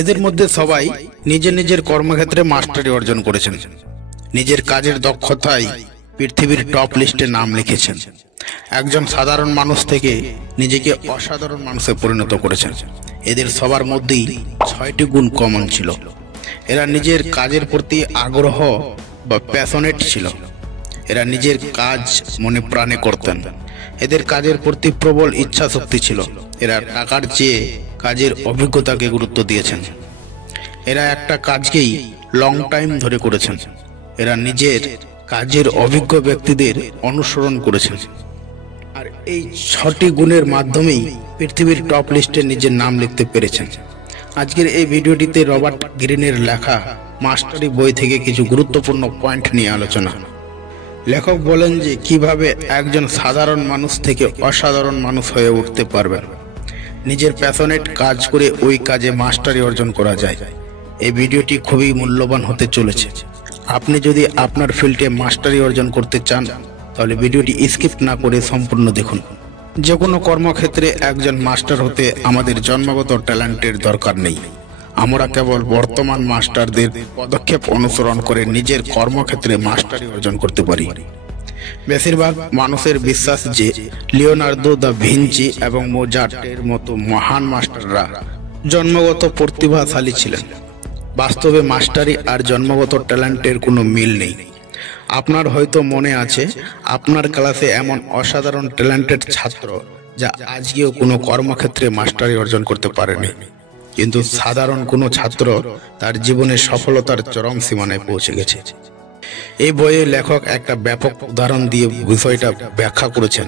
এদের মধ্যে সবাই নিজের নিজের কর্মক্ষেত্রে মাস্টারি অর্জন করেছেন, নিজের কাজের দক্ষতায় পৃথিবীর টপ লিস্টে নাম লিখেছেন। একজন সাধারণ মানুষ থেকে নিজেকে অসাধারণ মানুষে পরিণত করেছেন। এদের সবার মধ্যেই 6টি গুণ কমন ছিল। এরা নিজের কাজের প্রতি আগ্রহ বা প্যাশনেট ছিল। এরা নিজের কাজ মনে প্রাণে করতেন। এদের কাজের প্রতি প্রবল ইচ্ছা শক্তি ছিল। এরা টাকার চেয়ে কাজের অভিজ্ঞতাকে গুরুত্ব দিয়েছেন। এরা একটা কাজকেই লং টাইম ধরে করেছেন। এরা নিজের কাজের অভিজ্ঞ ব্যক্তিদের অনুসরণ করেছেন। আর এই 6টি গুণের মাধ্যমেই পৃথিবীর টপ লিস্টে নিজের নাম লিখতে পেরেছেন। আজকের এই ভিডিওটিতে রবার্ট গ্রিনের লেখা মাস্টারি বই থেকে কিছু গুরুত্বপূর্ণ পয়েন্ট নিয়ে আলোচনা। লেখক বলেন যে কিভাবে একজন সাধারণ মানুষ থেকে অসাধারণ মানুষ হয়ে উঠতে পারবে। নিজের প্যাশনেট কাজ করে ওই কাজে মাস্টারি অর্জন করা যায়। এই ভিডিওটি খুবই মূল্যবান হতে চলেছে। আপনি যদি আপনার ফিল্ডে মাস্টারি অর্জন করতে চান তাহলে ভিডিওটি স্কিপ না করে সম্পূর্ণ দেখুন। যে কোনো কর্মক্ষেত্রে একজন মাস্টার হতে আমাদের জন্মগত ট্যালেন্টের দরকার নেই। আমরা কেবল বর্তমান মাস্টারদের পদক্ষেপ অনুসরণ করে নিজের কর্মক্ষেত্রে মাস্টারি অর্জন করতে পারি। বেশিরভাগ মানুষের বিশ্বাস যে লিওনার্দো দা ভিঞ্চি এবং মোজার্টের মতো মহান মাস্টাররা জন্মগত প্রতিভাশালী ছিলেন। বাস্তবে মাস্টারি আর জন্মগত ট্যালেন্টের কোনো মিল নেই। আপনার হয়তো মনে আছে আপনার ক্লাসে এমন অসাধারণ ট্যালেন্টেড ছাত্র যা আজকেও কোনো কর্মক্ষেত্রে মাস্টারি অর্জন করতে পারেনি, কিন্তু সাধারণ কোনো ছাত্র তার জীবনে সফলতার চরম সীমানায় পৌঁছে গেছে। এই বইয়ে লেখক একটা ব্যাপক উদাহরণ দিয়ে বিষয়টা ব্যাখ্যা করেছেন।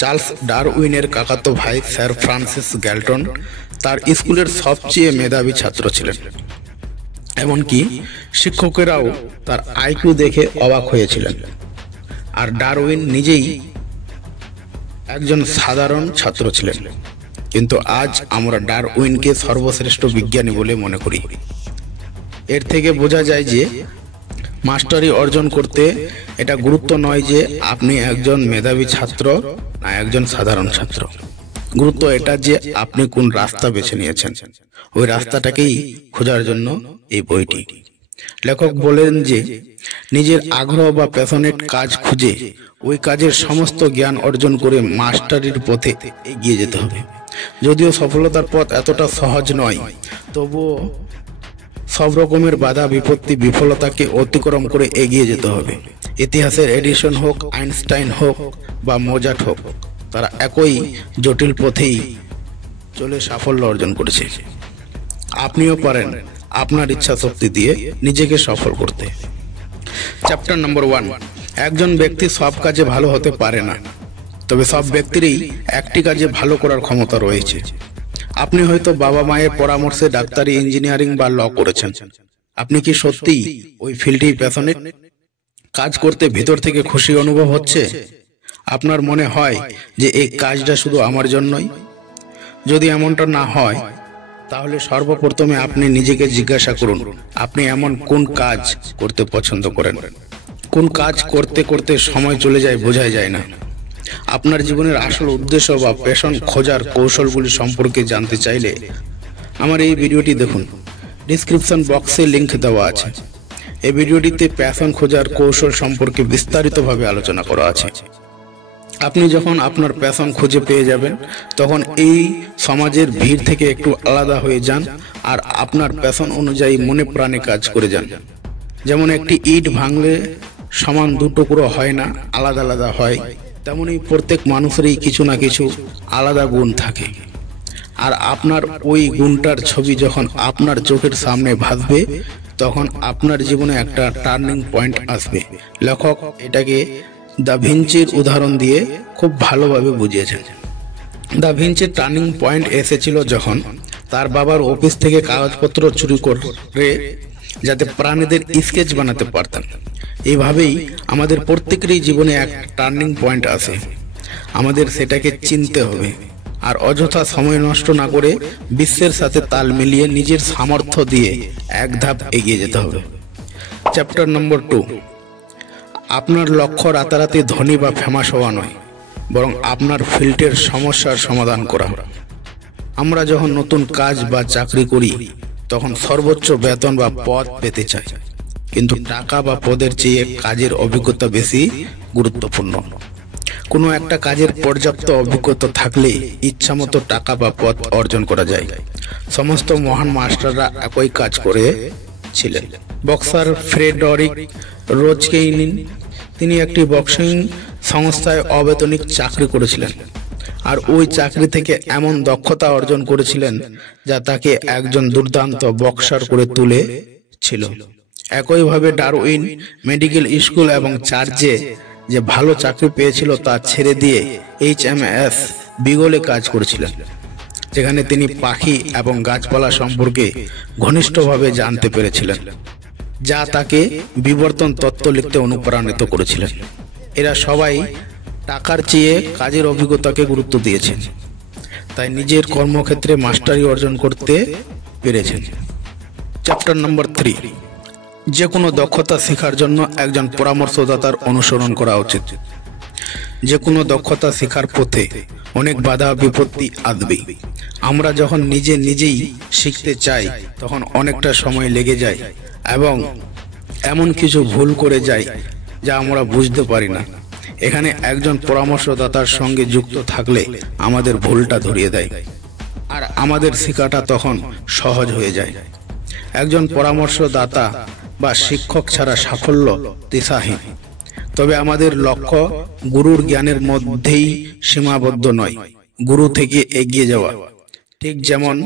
চার্লস ডারউইনের কাকাতো ভাই স্যার ফ্রান্সিস গ্যালটন তার স্কুলের সবচেয়ে মেধাবী ছাত্র ছিলেন। এমনকি শিক্ষকেরাও তার আইকিউ দেখে অবাক হয়েছিলেন। আর ডারউইন নিজেই একজন সাধারণ ছাত্র ছিলেন, কিন্তু আজ আমরা ডারউইনকে সর্বশ্রেষ্ঠ বিজ্ঞানী বলে মনে করি। এর থেকে বোঝা যায় যে মাস্টারি অর্জন করতে এটা গুরুত্ব নয় যে আপনি একজন মেধাবী ছাত্র না একজন সাধারণ ছাত্র। গুরুত্ব এটা যে আপনি কোন রাস্তা বেছে নিয়েছেন। ওই রাস্তাটাকেই খোঁজার জন্য এই বইটি। লেখক বলেন যে নিজের আগ্রহ বা প্যাশনেট কাজ খুঁজে ওই কাজের সমস্ত জ্ঞান অর্জন করে মাস্টারির পথে এগিয়ে যেতে হবে। যদিও সফলতার পথ এতটা সহজ নয়, তবুও সব রকমের বাধা বিপত্তি বিফলতাকে অতিক্রম করে এগিয়ে যেতে হবে। ইতিহাসের এডিসন হোক, আইনস্টাইন হোক বা মোজার্ট হোক, তারা একই জটিল পথেই চলে সাফল্য অর্জন করেছে। আপনিও পারেন আপনার ইচ্ছা শক্তি দিয়ে নিজেকে সফল করতে। চ্যাপ্টার নম্বর 1। একজন ব্যক্তি সব কাজে ভালো হতে পারে না, তবে সব ব্যক্তিরই একটি কাজে ভালো করার ক্ষমতা রয়েছে। আপনি হয়তো বাবা মায়ের পরামর্শে ডাক্তারি, ইঞ্জিনিয়ারিং বা ল করেছেন। আপনি কি সত্যিই ওই ফিল্ডেই প্যাশনেট? কাজ করতে ভেতর থেকে খুশি অনুভব হচ্ছে? আপনার মনে হয় যে এই কাজটা শুধু আমার জন্যই? যদি এমনটা না হয় তাহলে সর্বপ্রথমে আপনি নিজেকে জিজ্ঞাসা করুন, আপনি এমন কোন কাজ করতে পছন্দ করেন? কোন কাজ করতে করতে সময় চলে যায় বোঝাই যায় না। আপনার জীবনের আসল উদ্দেশ্য বা প্যাশন খোঁজার কৌশলগুলি সম্পর্কে জানতে চাইলে আমার এই ভিডিওটি দেখুন। ডিসক্রিপশন বক্সে লিংক দেওয়া আছে। এই ভিডিওটিতে প্যাশন খোঁজার কৌশল সম্পর্কে বিস্তারিতভাবে আলোচনা করা আছে। আপনি যখন আপনার প্যাশন খুঁজে পেয়ে যাবেন তখন এই সমাজের ভিড় থেকে একটু আলাদা হয়ে যান আর আপনার প্যাশন অনুযায়ী মনে প্রাণে কাজ করে যান। যেমন একটি ইট ভাঙলে সমান দু টুকরো হয় না, আলাদা আলাদা হয়, তেমনি প্রত্যেক মানুষেরই কিছু না কিছু আলাদা গুণ থাকে। আর আপনার ওই গুণটার ছবি যখন আপনার চোখের সামনে ভাসবে তখন আপনার জীবনে একটা টার্নিং পয়েন্ট আসবে। লেখক এটাকে দা ভিঞ্চির উদাহরণ দিয়ে খুব ভালোভাবে বুঝিয়েছেন। দা ভিঞ্চির টার্নিং পয়েন্ট এসেছিল যখন তার বাবার অফিস থেকে কাগজপত্র চুরি করে যাতে প্রাণীদের স্কেচ বানাতে পারতেন। এইভাবেই আমাদের প্রত্যেকেরই জীবনে এক টার্নিং পয়েন্ট আসে। আমাদের সেটাকে চিনতে হবে আর অযথা সময় নষ্ট না করে বিশ্বের সাথে তাল মিলিয়ে নিজের সামর্থ্য দিয়ে এক ধাপ এগিয়ে যেতে হবে। চ্যাপ্টার নম্বর 2। আপনার লক্ষ্য রাতারাতি ধনী বা ফেমাস হওয়া নয়, বরং আপনার ফিল্ডের সমস্যার সমাধান করা। আমরা যখন নতুন কাজ বা চাকরি করি তখন সর্বোচ্চ বেতন বা পদ পেতে চাই, কিন্তু টাকা বা পদের চেয়ে কাজের অভিজ্ঞতা বেশি গুরুত্বপূর্ণ। কোনো একটা কাজের পর্যাপ্ত অভিজ্ঞতা থাকলে ইচ্ছামতো টাকা বা পদ অর্জন করা যায়। সমস্ত মহান মাস্টাররা একই কাজ করেছিলেন। বক্সার ফ্রেডরিক রোজকেইনিন, তিনি একটি বক্সিং সংস্থায় অবেতনিক চাকরি করেছিলেন, আর ওই চাকরি থেকে এমন দক্ষতা অর্জন করেছিলেন যা তাকে একজন দুর্দান্ত বক্সার করে তুলেছিল। একইভাবে ডারউইন মেডিকেল স্কুল এবং চার্চে যে ভালো চাকরি পেয়েছিল তা ছেড়ে দিয়ে HMS বিগলে কাজ করেছিলেন, যেখানে তিনি পাখি এবং গাছপালা সম্পর্কে ঘনিষ্ঠভাবে জানতে পেরেছিলেন, যা তাকে বিবর্তন তত্ত্ব লিখতে অনুপ্রাণিত করেছিলেন। এরা সবাই টাকার চেয়ে কাজের অভিজ্ঞতাকে গুরুত্ব দিয়েছেন, তাই নিজের কর্মক্ষেত্রে মাস্টারি অর্জন করতে পেরেছেন। চ্যাপ্টার নম্বর 3, যে কোনো দক্ষতা শেখার জন্য একজন পরামর্শদাতার অনুসরণ করা উচিত। যে কোনো দক্ষতা শেখার পথে অনেক বাধা বিপত্তি আসবে। আমরা যখন নিজেই শিখতে চাই তখন অনেকটা সময় লেগে যায় এবং এমন কিছু ভুল করে যাই যা আমরা বুঝতে পারি না। এখানে একজন পরামর্শদাতার সঙ্গে যুক্ত থাকলে আমাদের ভুলটা ধরিয়ে দেয় আর আমাদের শেখাটা তখন সহজ হয়ে যায়। একজন পরামর্শদাতা বা শিক্ষক ছাড়া সাফল্য দিশাহীন। তবে আমাদের লক্ষ্য গুরুর জ্ঞানের মধ্যেই সীমাবদ্ধ নয়, গুরু থেকে এগিয়ে যাওয়া। ঠিক যেমন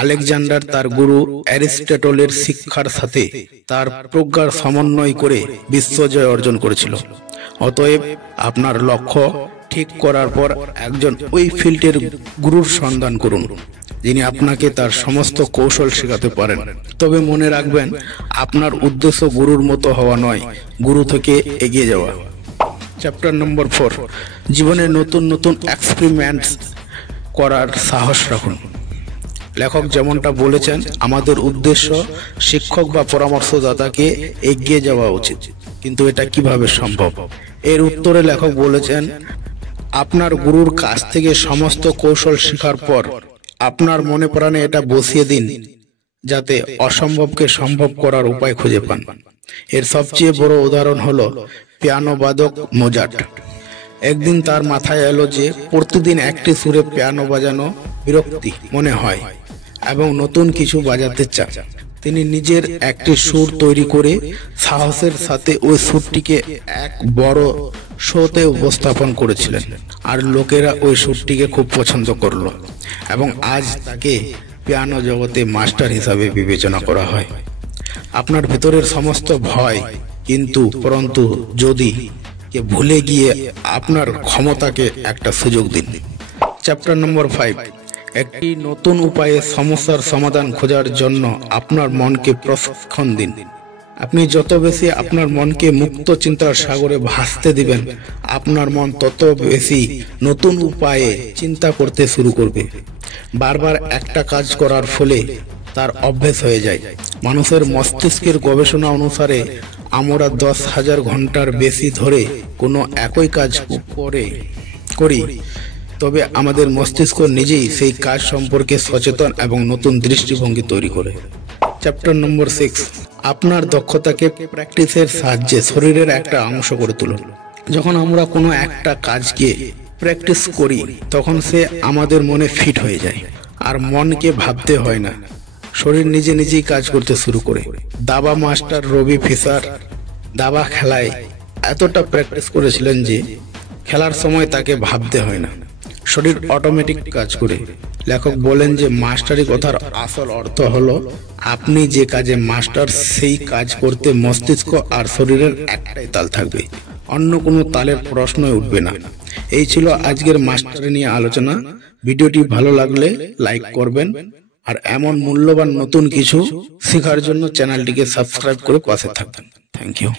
আলেকজান্ডার তার গুরু অ্যারিস্টটলের শিক্ষার সাথে তার প্রজ্ঞার সমন্বয় করে বিশ্বজয় অর্জন করেছিল। অতএব আপনার লক্ষ্য ঠিক করার পর একজন ওই ফিল্ডের গুরুর সন্ধান করুন, যিনি আপনাকে তার সমস্ত কৌশল শেখাতে পারেন। তবে মনে রাখবেন, আপনার উদ্দেশ্য গুরুর মতো হওয়া নয়, গুরু থেকে এগিয়ে যাওয়া। চ্যাপ্টার নম্বর 4, জীবনে নতুন নতুন এক্সপেরিমেন্টস করার সাহস রাখুন। লেখক যেমনটা বলেছেন, আমাদের উদ্দেশ্য শিক্ষক বা পরামর্শদাতাকে এগিয়ে যাওয়া উচিত, কিন্তু এটা কিভাবে সম্ভব? এর উত্তরে লেখক বলেছেন, আপনার গুরুর কাছ থেকে সমস্ত কৌশল শেখার পর আপনার মনে প্রাণে এটা বসিয়ে দিন, যাতে অসম্ভবকে সম্ভব করার উপায় খুঁজে পান। এর সবচেয়ে বড় উদাহরণ হলো পিয়ানো বাদক মোজার্ট। একদিন তার মাথায় এলো যে প্রতিদিন একটি সুরে পিয়ানো বাজানো বিরক্তি মনে হয় এবং নতুন কিছু বাজাতে চায়। তিনি নিজের একটি সুর তৈরি করে সাহসের সাথে ওই সুরটিকে এক বড় শোতে উপস্থাপন করেছিলেন, আর লোকেরা ওই সুরটিকে খুব পছন্দ করলো এবং আজ তাকে পিয়ানো জগতে মাস্টার হিসাবে বিবেচনা করা হয়। আপনার ভেতরের সমস্ত ভয় পরন্তু যদি কে ভুলে গিয়ে আপনার ক্ষমতাকে একটা সুযোগ দিন। চ্যাপ্টার নম্বর 5, একটি নতুন উপায়ে সমস্যার সমাধান খোঁজার জন্য আপনার মনকে প্রশিক্ষণ দিন। আপনি যত বেশি আপনার মনকে মুক্ত চিন্তার সাগরে ভাসতে দিবেন, আপনার মন তত বেশি নতুন উপায়ে চিন্তা করতে শুরু করবে। বারবার একটা কাজ করার ফলে তার অভ্যেস হয়ে যায়। মানুষের মস্তিষ্কের গবেষণা অনুসারে আমরা 10,000 ঘন্টার বেশি ধরে কোনো একই কাজ করি, তবে আমাদের মস্তিষ্ক নিজেই সেই কাজ সম্পর্কে সচেতন এবং নতুন দৃষ্টিভঙ্গি তৈরি করে। চ্যাপ্টার নম্বর 6, আপনার দক্ষতাকে প্র্যাকটিসের সাহায্যে শরীরের একটা অংশ করে তুলুন। যখন আমরা কোনো একটা কাজকে প্র্যাকটিস করি তখন সে আমাদের মনে ফিট হয়ে যায়, আর মনকে ভাবতে হয় না, শরীর নিজেই কাজ করতে শুরু করে। দাবা মাস্টার রবি ফিশার দাবা খেলায় এতটা প্র্যাকটিস করেছিলেন যে খেলার সময় তাকে ভাবতে হয় না, শরীর অটোমেটিক কাজ করে। লেখক বলেন যে মাস্টারি কথার আসল অর্থ হলো আপনি যে কাজে মাস্টার সেই কাজ করতে মস্তিষ্ক আর শরীরের একটাই তাল থাকবে, অন্য কোনো তালের প্রশ্নই উঠবে না। এই ছিল আজকের মাস্টারি নিয়ে আলোচনা। ভিডিওটি ভালো লাগলে লাইক করবেন, আর এমন মূল্যবান নতুন কিছু শেখার জন্য চ্যানেলটিকে সাবস্ক্রাইব করে পাশে থাকবেন। Thank you.